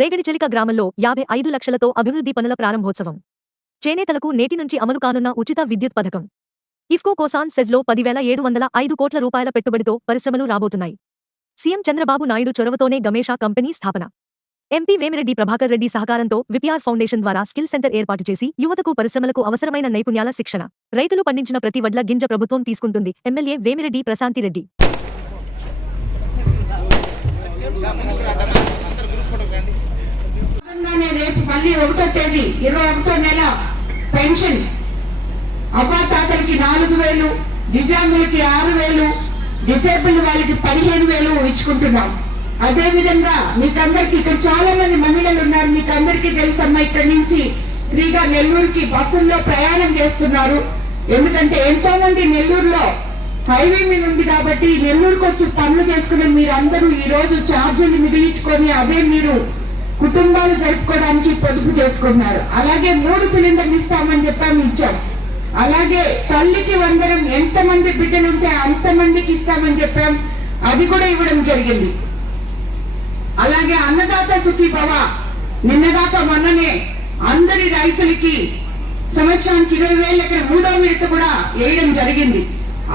రేగడిచెలిక గ్రామంలో 55 లక్షలతో అభివృద్ధి పనుల ప్రారంభోత్సవం. చేనేతలకు నేటి నుంచి అమలు కానున్న ఉచిత విద్యుత్ పథకం. ఇఫ్కో కోసాన్ సెజ్లో 10,705 కోట్ల రూపాయల పెట్టుబడితో పరిశ్రమలు రాబోతున్నాయి. సీఎం చంద్రబాబు నాయుడు చొరవతోనే గమేషా కంపెనీ స్థాపన. ఎంపీ వేమిరెడ్డి ప్రభాకర్ రెడ్డి సహకారంతో విపిఆర్ ఫౌండేషన్ ద్వారా స్కిల్ సెంటర్ ఏర్పాటు చేసి యువతకు పరిశ్రమలకు అవసరమైన నైపుణ్యాల శిక్షణ. రైతులు పండించిన ప్రతి వడ్ల గింజ ప్రభుత్వం తీసుకుంటుంది. ఎమ్మెల్యే వేమిరెడ్డి ప్రశాంతిరెడ్డి. రేపు మళ్ళీ 1వ తేదీ 21వ నెల పెన్షన్ అవ్వాతాతలకి 4,000, దివ్యాంగులకి 6,000, డిసేబుల్ వాళ్ళకి 15,000 ఇచ్చుకుంటున్నాం. అదే విధంగా మీకందరికి ఇక్కడ చాలా మంది మహిళలు ఉన్నారు. మీకు అందరికీ తెలుసమ్మా, ఇక్కడి నుంచి ఫ్రీగా నెల్లూరుకి బస్సుల్లో ప్రయాణం చేస్తున్నారు. ఎందుకంటే ఎంతో మంది నెల్లూరులో హైవే మీద ఉంది కాబట్టి నెల్లూరుకు వచ్చి పనులు చేసుకుని మీరందరూ ఈ రోజు ఛార్జీలు మిగిలించుకొని అదే మీరు కుటుంబాలు జరుపుకోవడానికి పొదుపు చేసుకున్నారు. అలాగే 3 సిలిండర్లు ఇస్తామని చెప్పాము, ఇచ్చాం. అలాగే తల్లికి వందనం, ఎంతమంది బిడ్డలుంటే అంతమందికి ఇస్తామని చెప్పాం, అది కూడా ఇవ్వడం జరిగింది. అలాగే అన్నదాత సుఖీభవ నిన్నదాకా మొన్ననే అందరి రైతులకి సంవత్సరానికి 20,000 ఎకర 3వ విడత కూడా వేయడం జరిగింది.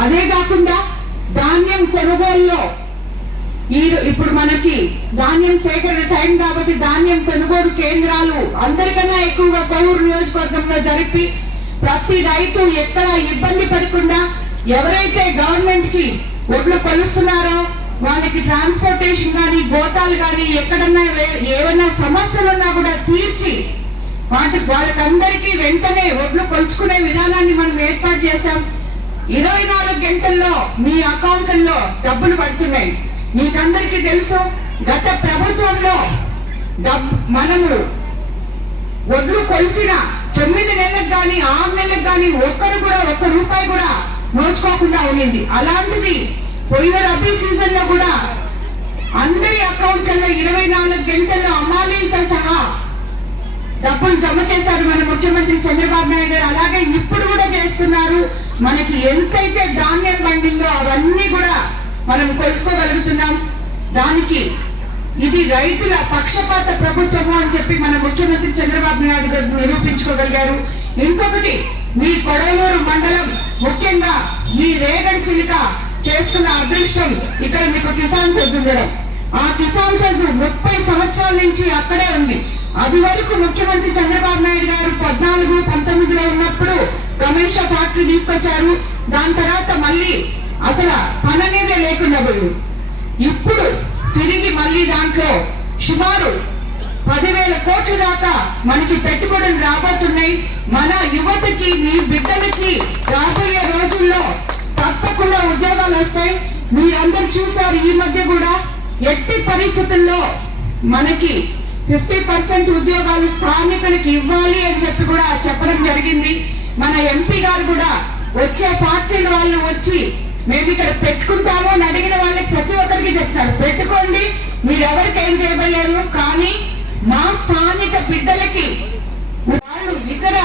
అదే కాకుండా ధాన్యం కొనుగోలులో ఇప్పుడు మనకి ధాన్యం సేకరణ టైం కాబట్టి ధాన్యం కొనుగోలు కేంద్రాలు అందరికన్నా ఎక్కువగా కొవ్వూరు నియోజకవర్గంలో జరిపి ప్రతి రైతు ఎక్కడ ఇబ్బంది పడకుండా ఎవరైతే గవర్నమెంట్ కి ఒడ్లు కొలుస్తున్నారో వాళ్ళకి ట్రాన్స్పోర్టేషన్ గానీ గోతాలు గానీ ఎక్కడన్నా ఏమైనా సమస్యలున్నా కూడా తీర్చి వాళ్ళకందరికీ వెంటనే ఒడ్లు కొలుచుకునే విధానాన్ని మనం ఏర్పాటు చేశాం. 24 గంటల్లో మీ అకౌంట్లలో డబ్బులు పడుతున్నాయి. మీకందరికీ తెలుసు, గత ప్రభుత్వంలో మనము ఒడ్లు కొలిచిన 9 నెలలకు గాని 6 నెలలకు గాని ఒక్కరు కూడా ₹1 కూడా నోచుకోకుండా ఉండింది. అలాంటిది పోయిన రబీ సీజన్ లో కూడా అందరి అకౌంట్లలో 24 గంటల్లో అమాలీలతో సహా డబ్బులు జమ చేశారు మన ముఖ్యమంత్రి చంద్రబాబు నాయుడు గారు. అలాగే ఇప్పుడు కూడా చేస్తున్నారు. మనకి ఎంతైతే ధాన్యం పండిందో అవన్నీ కూడా మనం కొలుసుకోగలుగుతున్నాం. దానికి ఇది రైతుల పక్షపాత ప్రభుత్వము అని చెప్పి మన ముఖ్యమంత్రి చంద్రబాబు నాయుడు గారు నిరూపించుకోగలిగారు. ఇంకొకటి, మీ కొడవలూరు మండలం ముఖ్యంగా ఈ రేగడిచిలిక చేస్తున్న అదృష్టం ఇక్కడ మీకు కిసాన్ సెజ్ ఉండడం. ఆ కిసాన్ సెజ్ 30 సంవత్సరాల నుంచి అక్కడే ఉంది. అది వరకు ముఖ్యమంత్రి చంద్రబాబు నాయుడు గారు 14, 19లో ఉన్నప్పుడు గమేషా ఫ్యాక్టరీ తీసుకొచ్చారు. దాని తర్వాత మళ్ళీ అసలు పని అనేదే లేకుండా పోయింది. ఇప్పుడు తిరిగి మళ్ళీ దాంట్లో సుమారు 10,000 కోట్ల దాకా మనకి పెట్టుబడులు రాబోతున్నాయి. మన యువతకి, మీ బిడ్డలకి రాబోయే రోజుల్లో తప్పకుండా ఉద్యోగాలు వస్తాయి. మీరందరూ చూశారు, ఈ మధ్య కూడా ఎట్టి పరిస్థితుల్లో మనకి 50% ఉద్యోగాలు స్థానికులకి ఇవ్వాలి అని చెప్పి కూడా చెప్పడం జరిగింది. మన ఎంపీ గారు కూడా వచ్చే ఫ్యాక్టరీల వాళ్ళు వచ్చి మేము ఇక్కడ పెట్టుకుంటాము అని అడిగిన వాళ్ళకి ప్రతి ఒక్కరికి చెప్తారు, పెట్టుకోండి, మీరెవరికి ఏం చేయబడలేదు, కానీ మా స్థానిక బిడ్డలకి వాళ్ళు ఇతర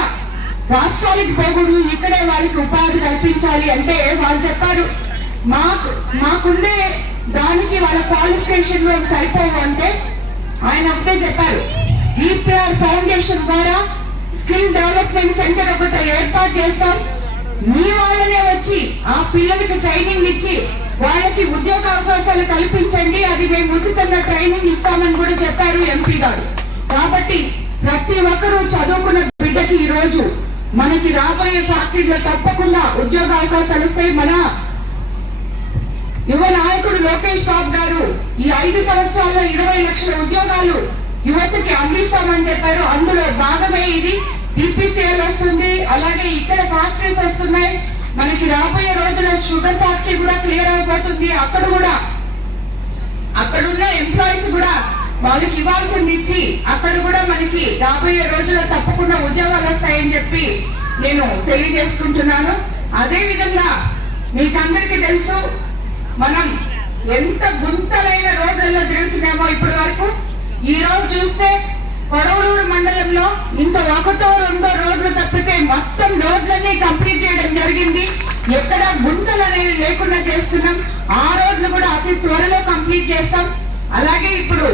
రాష్ట్రాలకు పోకూడదు, ఇక్కడే వాళ్ళకి ఉపాధి కల్పించాలి అంటే వాళ్ళు చెప్పారు మాకుండే దానికి వాళ్ళ క్వాలిఫికేషన్ సరిపోవు అంటే ఆయన అప్పుడే చెప్పారు, విపిఆర్ ఫౌండేషన్ ద్వారా స్కిల్ డెవలప్మెంట్ సెంటర్ ఒకటి ఏర్పాటు చేస్తాం, మీ వాళ్ళనే వచ్చి ఆ పిల్లలకి ట్రైనింగ్ ఇచ్చి వాళ్ళకి ఉద్యోగ అవకాశాలు కల్పించండి, అది మేము ఉచితంగా ట్రైనింగ్ ఇస్తామని కూడా చెప్పారు ఎంపీ గారు. కాబట్టి ప్రతి ఒక్కరూ చదువుకున్న బిడ్డకి ఈ రోజు మనకి రాబోయే ఫ్యాక్టరీలో తప్పకుండా ఉద్యోగ అవకాశాలు వస్తాయి. మన యువ నాయకుడు లోకేష్ బాబు గారు ఈ 5 సంవత్సరాల్లో 20 లక్షల ఉద్యోగాలు యువతకి అందిస్తామని చెప్పారు. అందులో భాగమే ఇది. ఈపీసీఎల్ వస్తుంది, అలాగే ఇక్కడ ఫ్యాక్టరీస్ వస్తున్నాయి. మనకి రాబోయే రోజుల్లో షుగర్ ఫ్యాక్టరీ కూడా క్లియర్ అయిపోతుంది. అక్కడున్న ఎంప్లాయీస్ కూడా వాళ్ళకి ఇవ్వాల్సింది ఇచ్చి అక్కడ కూడా మనకి రాబోయే రోజుల్లో తప్పకుండా ఉద్యోగాలు వస్తాయని చెప్పి నేను తెలియజేసుకుంటున్నాను. అదే విధంగా మీకందరికీ తెలుసు, మనం ఎంత గుంతలైన రోడ్లలో తిరుగుతున్నామో ఇప్పటి వరకు. ఈ రోజు చూస్తే కొడవలూరు మండలంలో ఇంకా 1, 2 రోడ్లు తప్పితే మొత్తం రోడ్లన్నీ కంప్లీట్ చేయడం జరిగింది. ఎక్కడ గుంతలు అనేది లేకుండా చేస్తున్నాం. ఆ రోడ్లు కూడా అతి త్వరలో కంప్లీట్ చేస్తాం. అలాగే ఇప్పుడు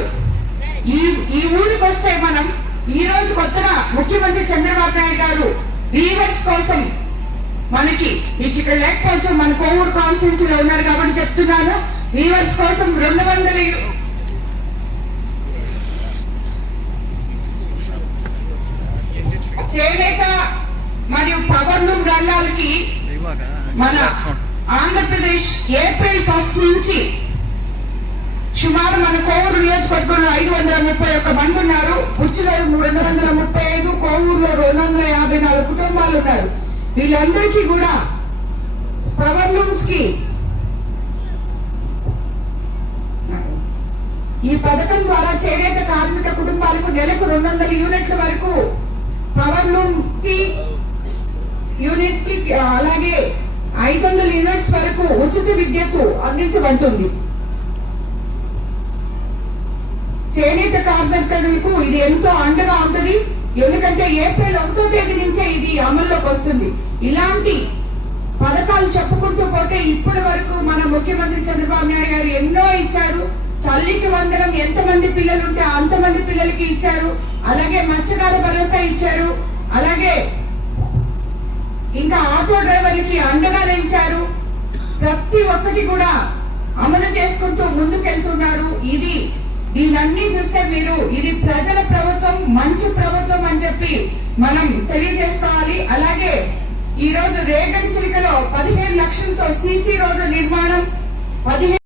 ఈ ఈ ఊరికి వస్తే మనం ఈ రోజు కొత్తగా ముఖ్యమంత్రి చంద్రబాబు నాయుడు గారు వీవర్స్ కోసం మనకి మీకు ఇక్కడ లేకపోవచ్చు, మన కోవూరు కాన్స్టిట్యూన్సీలో ఉన్నారు కాబట్టి చెప్తున్నాను. వీవర్స్ కోసం 200 చేనేత మరియు పవర్ లూమ్ రంగాలకి మన ఆంధ్రప్రదేశ్ ఏప్రిల్ 1 నుంచి సుమారు మన కోవూరు నియోజకవర్గంలో 531 మంది ఉన్నారు. ఉచ్చులో 235, కోవూరులో 254 కుటుంబాలు ఉన్నారు. వీళ్ళందరికీ కూడా పవర్ లూమ్స్ కి ఈ పథకం ద్వారా చేనేత కార్మిక కుటుంబాలకు నెలకు 200 యూనిట్ల వరకు పవర్ లూమ్ కి యూనిట్స్ కి అలాగే 500 యూనిట్స్ వరకు ఉచిత విద్యుత్తు అందించబడుతుంది. చేనేత కార్మికులకు ఇది ఎంతో అండగా ఉంటుంది. ఎందుకంటే ఏప్రిల్ 1వ తేదీ నుంచే ఇది అమల్లోకి వస్తుంది. ఇలాంటి పథకాలు చెప్పుకుంటూ పోతే ఇప్పటి వరకు మన ముఖ్యమంత్రి చంద్రబాబు నాయుడు గారు ఎన్నో ఇచ్చారు. తల్లికి వందనం ఎంతమంది పిల్లలు ఉంటే అంతమంది పిల్లలకి ఇచ్చారు. అలాగే మత్స్యకార భరోసా ఇచ్చారు. అలాగే ఇంకా ఆటో డ్రైవర్లకి అండగా నిలిచారు. ప్రతి ఒక్కటి కూడా అమలు చేసుకుంటూ ముందుకెళ్తున్నారు. దీనన్నీ చూస్తే మీరు ఇది ప్రజల ప్రభుత్వం, మంచి ప్రభుత్వం అని చెప్పి మనం తెలియజేసుకోవాలి. అలాగే ఈ రోజు రేగడి చిలికలో 15 లక్షలతో సీసీ రోడ్డు నిర్మాణం 15